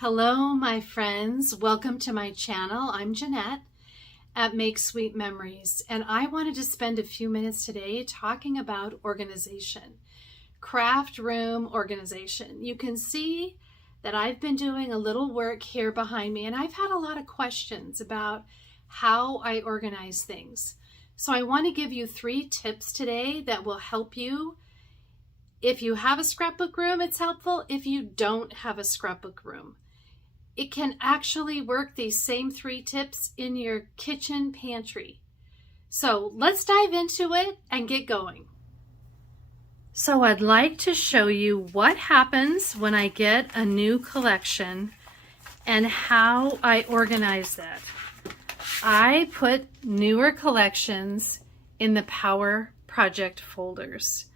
Hello, my friends. Welcome to my channel. I'm Jeanette at Make Sweet Memories, and I wanted to spend a few minutes today talking about organization, craft room organization. You can see that I've been doing a little work here behind me, and I've had a lot of questions about how I organize things. So I want to give you 3 tips today that will help you. If you have a scrapbook room, it's helpful. If you don't have a scrapbook room, it can actually work, these same 3 tips, in your kitchen pantry. So let's dive into it and get going. So I'd like to show you what happens when I get a new collection and how I organize that. I put newer collections in the Power Project folders.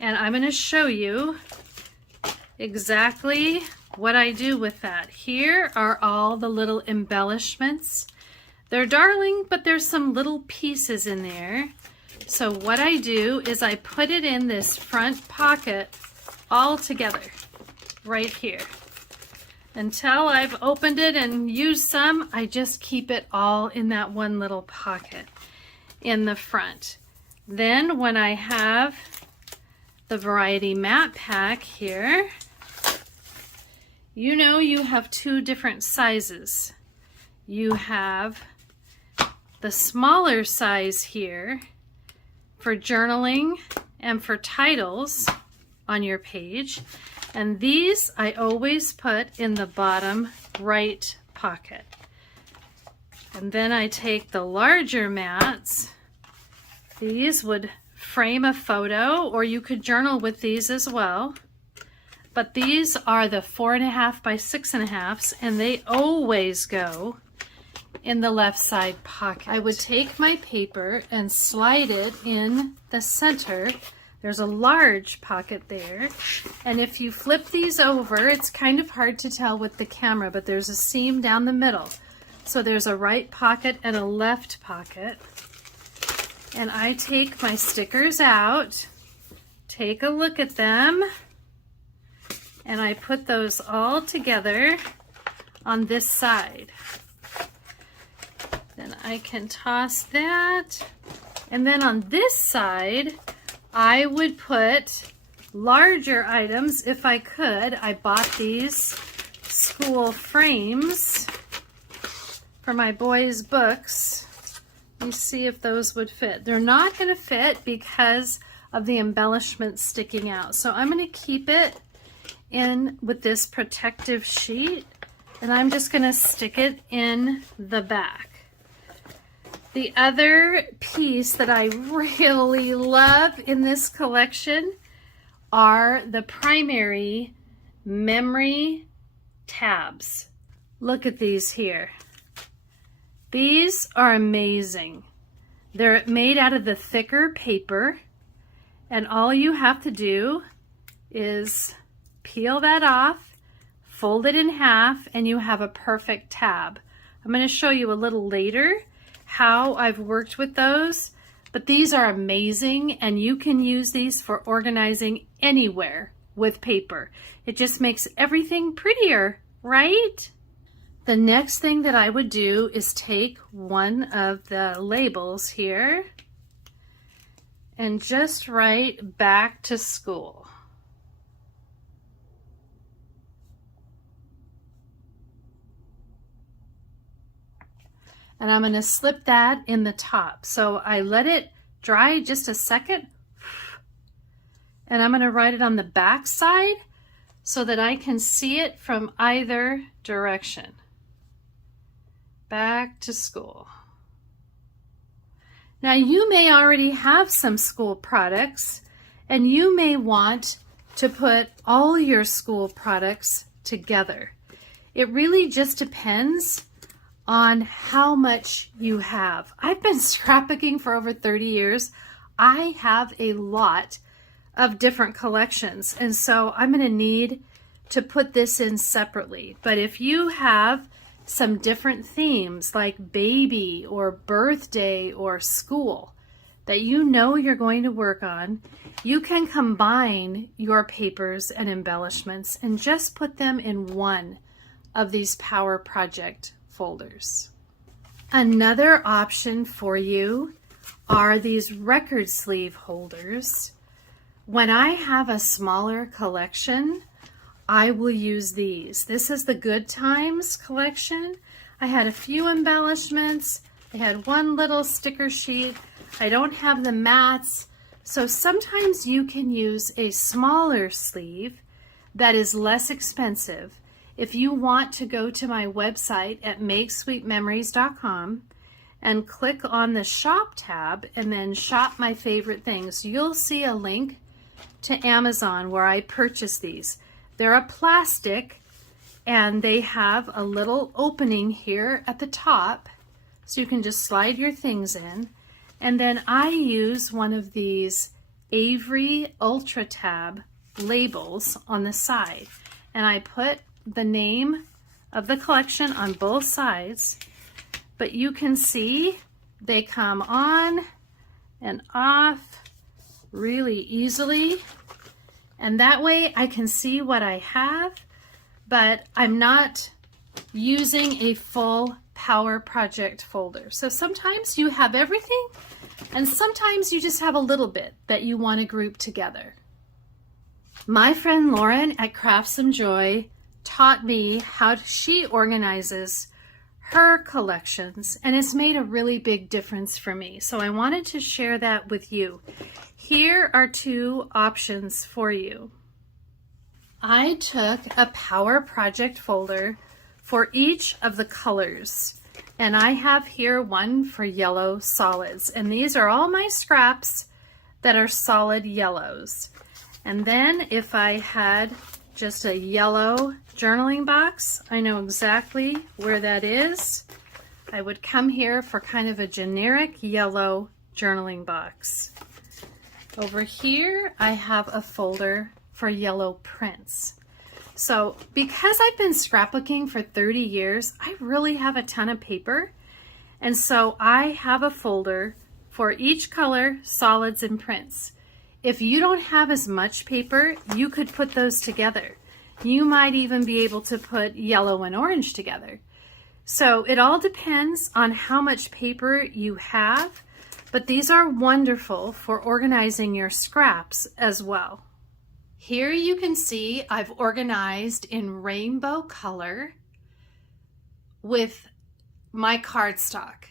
And I'm going to show you exactly what I do with that. Here are all the little embellishments. They're darling, but there's some little pieces in there. So what I do is I put it in this front pocket all together right here. Until I've opened it and used some, I just keep it all in that one little pocket in the front. Then when I have the variety mat pack here, you know you have 2 different sizes. You have the smaller size here for journaling and for titles on your page, and these I always put in the bottom right pocket. And then I take the larger mats. These would frame a photo, or you could journal with these as well. But these are the 4.5 by 6.5, and they always go in the left side pocket. I would take my paper and slide it in the center. There's a large pocket there, and if you flip these over, it's kind of hard to tell with the camera, but there's a seam down the middle. So there's a right pocket and a left pocket. And I take my stickers out, take a look at them, and I put those all together on this side. Then I can toss that. And then on this side, I would put larger items if I could. I bought these school frames for my boys' books. Let me see if those would fit. They're not going to fit because of the embellishments sticking out. So I'm going to keep it in with this protective sheet, and I'm just going to stick it in the back. The other piece that I really love in this collection are the primary memory tabs. Look at these here. These are amazing. They're made out of the thicker paper, and all you have to do is peel that off, fold it in half, and you have a perfect tab. I'm going to show you a little later how I've worked with those, but these are amazing, and you can use these for organizing anywhere with paper. It just makes everything prettier, right? The next thing that I would do is take one of the labels here and just write back to school. And I'm going to slip that in the top. So I let it dry just a second, and I'm going to write it on the back side so that I can see it from either direction. Back to school. Now you may already have some school products, and you may want to put all your school products together. It really just depends on how much you have. I've been scrapbooking for over 30 years. I have a lot of different collections, and so I'm going to need to put this in separately. But if you have some different themes like baby or birthday or school that you know you're going to work on, you can combine your papers and embellishments and just put them in one of these Power Project folders. Another option for you are these record sleeve holders. When I have a smaller collection, I will use these. This is the Good Times collection. I had a few embellishments. I had one little sticker sheet. I don't have the mats. So sometimes you can use a smaller sleeve that is less expensive. If you want to go to my website at makesweetmemories.com and click on the shop tab and then shop my favorite things, you'll see a link to Amazon where I purchased these. They're a plastic and they have a little opening here at the top so you can just slide your things in. And then I use one of these Avery Ultra Tab labels on the side, and I put the name of the collection on both sides, but you can see they come on and off really easily, and that way I can see what I have, but I'm not using a full Power Project folder. So sometimes you have everything and sometimes you just have a little bit that you want to group together. My friend Lauren at Craft Some Joy taught me how she organizes her collections, and it's made a really big difference for me. So I wanted to share that with you. Here are two options for you. I took a Power Project folder for each of the colors, and I have here one for yellow solids, and these are all my scraps that are solid yellows. And then if I had just a yellow journaling box, I know exactly where that is. I would come here for kind of a generic yellow journaling box. Over here I have a folder for yellow prints. So because I've been scrapbooking for 30 years, I really have a ton of paper. And so I have a folder for each color, solids, and prints. If you don't have as much paper, you could put those together. You might even be able to put yellow and orange together. So it all depends on how much paper you have, but these are wonderful for organizing your scraps as well. Here you can see I've organized in rainbow color with my cardstock.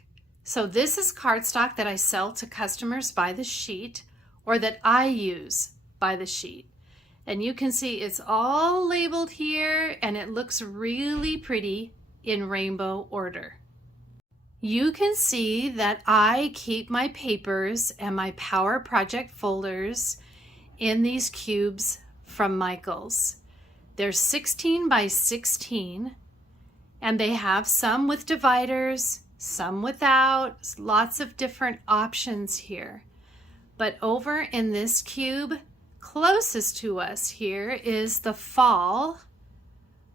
So this is cardstock that I sell to customers by the sheet, or that I use by the sheet. And you can see it's all labeled here and it looks really pretty in rainbow order. You can see that I keep my papers and my Power Project folders in these cubes from Michaels. They're 16 by 16 and they have some with dividers, some without, lots of different options here. But over in this cube closest to us here is the fall.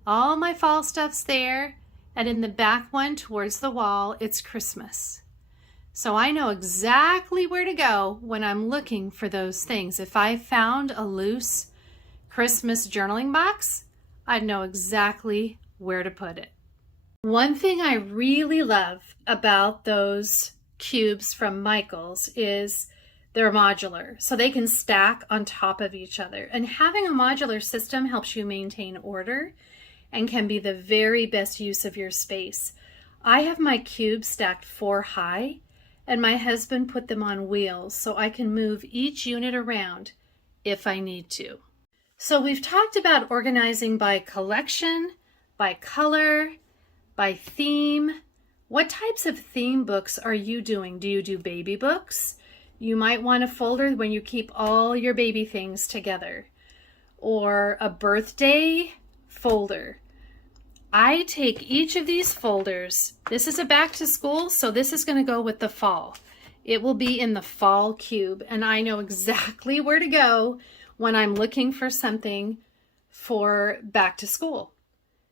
All my fall stuff's there, and in the back one towards the wall, it's Christmas. So I know exactly where to go when I'm looking for those things. If I found a loose Christmas journaling box, I'd know exactly where to put it. One thing I really love about those cubes from Michaels is they're modular, so they can stack on top of each other. And having a modular system helps you maintain order and can be the very best use of your space. I have my cubes stacked 4 high, and my husband put them on wheels so I can move each unit around if I need to. So we've talked about organizing by collection, by color, by theme. What types of theme books are you doing? Do you do baby books? You might want a folder when you keep all your baby things together, or a birthday folder. I take each of these folders. This is a back to school, so this is going to go with the fall. It will be in the fall cube, and I know exactly where to go when I'm looking for something for back to school.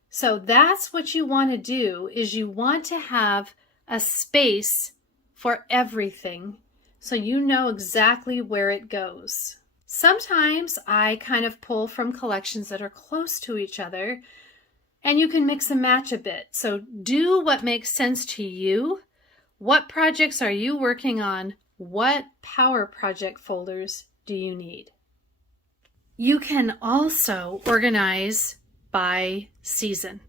So that's what you want to do, is you want to have a space for everything so you know exactly where it goes. Sometimes I kind of pull from collections that are close to each other, And you can mix and match a bit. So do what makes sense to you. What projects are you working on? What power project folders do you need? You can also organize by season.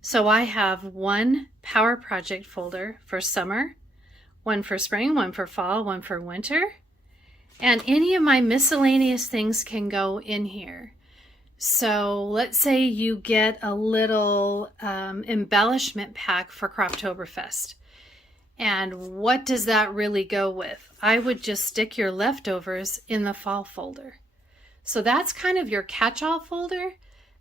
So I have one power project folder for summer, one for spring, one for fall, one for winter, and any of my miscellaneous things can go in here. So let's say you get a little embellishment pack for Craftoberfest. And what does that really go with? I would just stick your leftovers in the fall folder. So that's kind of your catch-all folder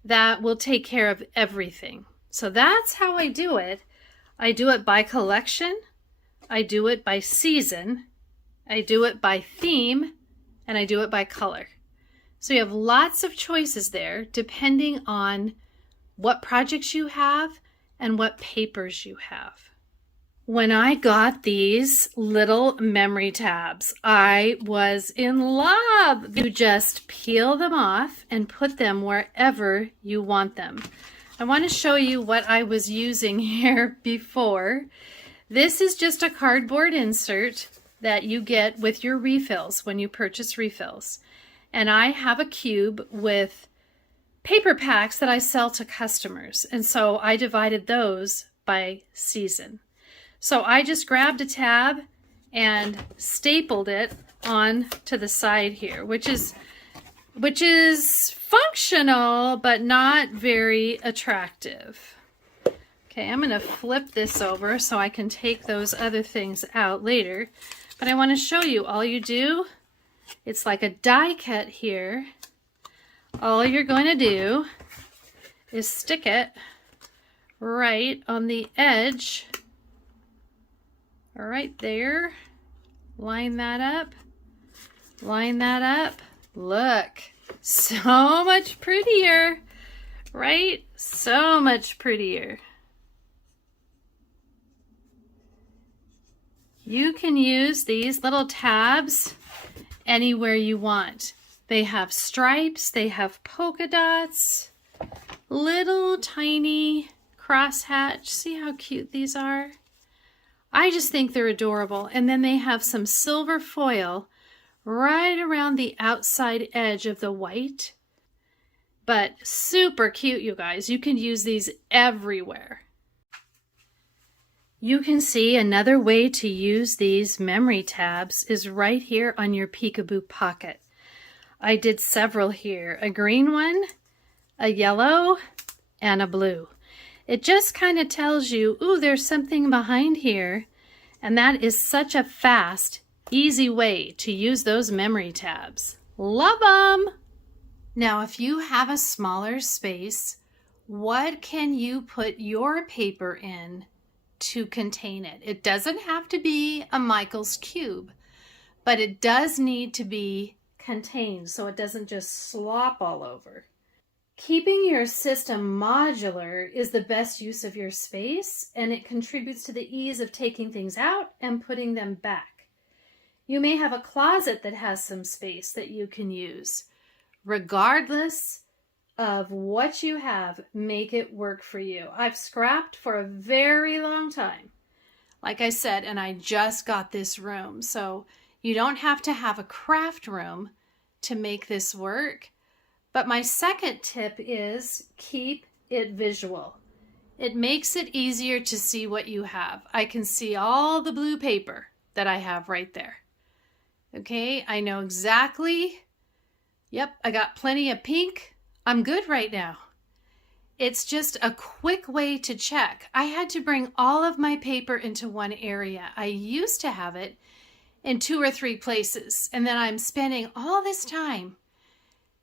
that will take care of everything. So that's how I do it. I do it by collection, I do it by season, I do it by theme, and I do it by color. So you have lots of choices there depending on what projects you have and what papers you have. When I got these little memory tabs, I was in love. You just peel them off and put them wherever you want them. I want to show you what I was using here before. This is just a cardboard insert that you get with your refills when you purchase refills. And I have a cube with paper packs that I sell to customers. And so I divided those by season. So I just grabbed a tab and stapled it on to the side here, which is functional, but not very attractive. Okay, I'm going to flip this over so I can take those other things out later. But I want to show you, all you do, it's like a die cut here. All you're going to do is stick it right on the edge, right there. Line that up. Line that up. Look, so much prettier, right? So much prettier. You can use these little tabs anywhere you want. They have stripes, they have polka dots, little tiny crosshatch. See how cute these are? I just think they're adorable. And then they have some silver foil right around the outside edge of the white. But super cute, you guys. You can use these everywhere. You can see another way to use these memory tabs is right here on your peekaboo pocket. I did several here, a green one, a yellow, and a blue. It just kind of tells you, ooh, there's something behind here. And that is such a fast, easy way to use those memory tabs. Love them! Now, if you have a smaller space, what can you put your paper in to contain it? It doesn't have to be a Michael's cube, but it does need to be contained so it doesn't just slop all over. Keeping your system modular is the best use of your space, and it contributes to the ease of taking things out and putting them back. You may have a closet that has some space that you can use. Regardless of what you have, make it work for you. I've scrapped for a very long time, like I said, and I just got this room. So you don't have to have a craft room to make this work. But my second tip is keep it visual. It makes it easier to see what you have. I can see all the blue paper that I have right there. Okay, I know exactly. Yep, I got plenty of pink. I'm good right now. It's just a quick way to check. I had to bring all of my paper into one area. I used to have it in 2 or 3 places, and then I'm spending all this time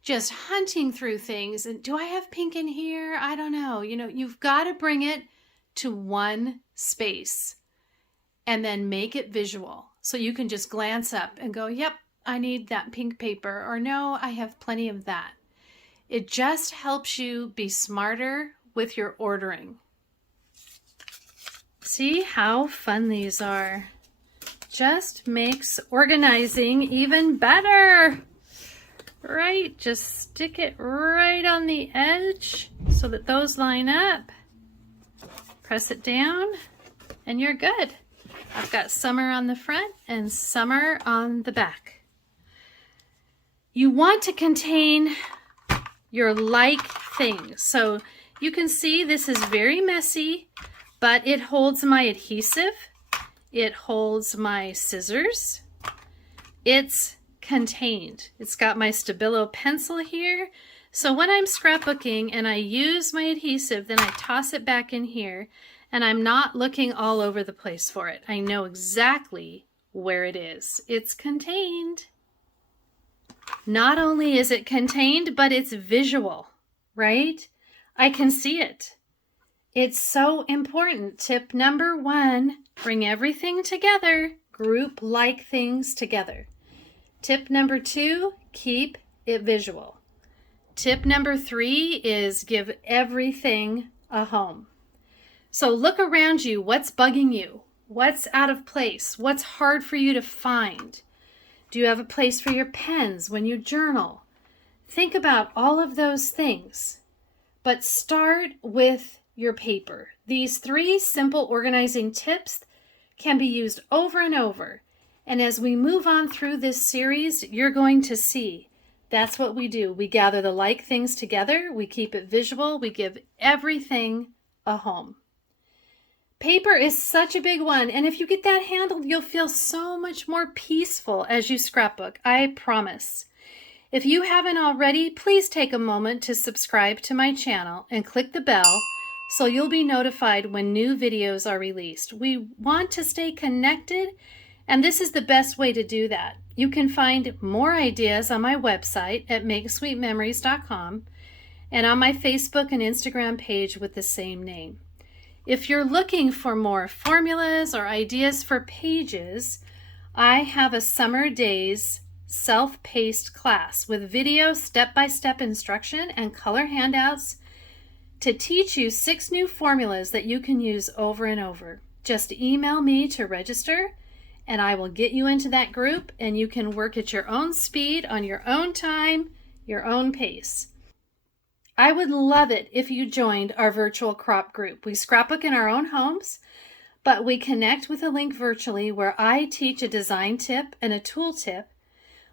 just hunting through things. And do I have pink in here? I don't know. You know, you've got to bring it to one space and then make it visual. So you can just glance up and go, yep, I need that pink paper, or no, I have plenty of that. It just helps you be smarter with your ordering. See how fun these are. Just makes organizing even better. right, just stick it right on the edge so that those line up. Press it down and you're good. I've got summer on the front and summer on the back. You want to contain your like things. So you can see this is very messy, but it holds my adhesive. It holds my scissors. It's contained. It's got my Stabilo pencil here. So when I'm scrapbooking and I use my adhesive, then I toss it back in here and I'm not looking all over the place for it. I know exactly where it is. It's contained. Not only is it contained, but it's visual, right? I can see it. It's so important. Tip number 1, bring everything together. Group like things together. Tip number 2, keep it visual. Tip number 3 is give everything a home. So look around you. What's bugging you? What's out of place? What's hard for you to find? Do you have a place for your pens when you journal? Think about all of those things. But start with your paper. These 3 simple organizing tips can be used over and over. And as we move on through this series, you're going to see that's what we do. We gather the like things together. We keep it visual. We give everything a home. Paper is such a big one. And if you get that handled, you'll feel so much more peaceful as you scrapbook. I promise. If you haven't already, please take a moment to subscribe to my channel and click the bell so you'll be notified when new videos are released. We want to stay connected, and this is the best way to do that. You can find more ideas on my website at makesweetmemories.com and on my Facebook and Instagram page with the same name. If you're looking for more formulas or ideas for pages, I have a summer days self-paced class with video step-by-step instruction and color handouts to teach you 6 new formulas that you can use over and over. Just email me to register and I will get you into that group and you can work at your own speed, on your own time, your own pace. I would love it if you joined our virtual crop group. We scrapbook in our own homes, but we connect with a link virtually where I teach a design tip and a tool tip.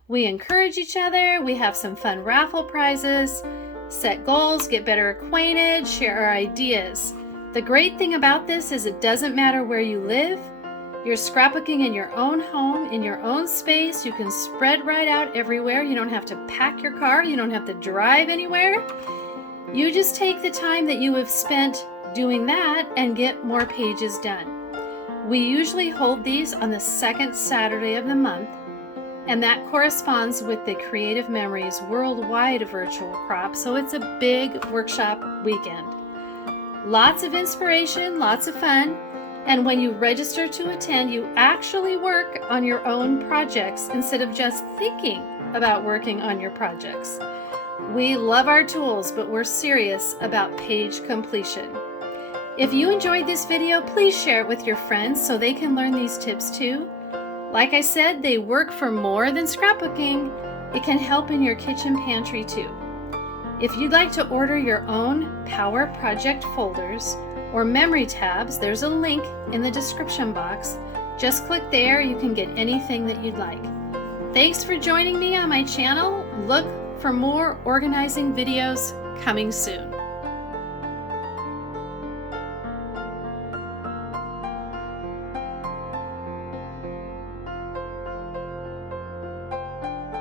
We encourage each other, we have some fun raffle prizes, set goals, get better acquainted, share our ideas. The great thing about this is it doesn't matter where you live. You're scrapbooking in your own home, in your own space. You can spread right out everywhere. You don't have to pack your car. You don't have to drive anywhere. You just take the time that you have spent doing that and get more pages done. We usually hold these on the 2nd Saturday of the month, and that corresponds with the Creative Memories Worldwide Virtual Crop, so it's a big workshop weekend. Lots of inspiration, lots of fun. And when you register to attend, you actually work on your own projects instead of just thinking about working on your projects. We love our tools, but we're serious about page completion. If you enjoyed this video, please share it with your friends so they can learn these tips too. Like I said, they work for more than scrapbooking. It can help in your kitchen pantry too. If you'd like to order your own Power Project folders or memory tabs, there's a link in the description box. Just click there, you can get anything that you'd like. Thanks for joining me on my channel. Look for more organizing videos coming soon.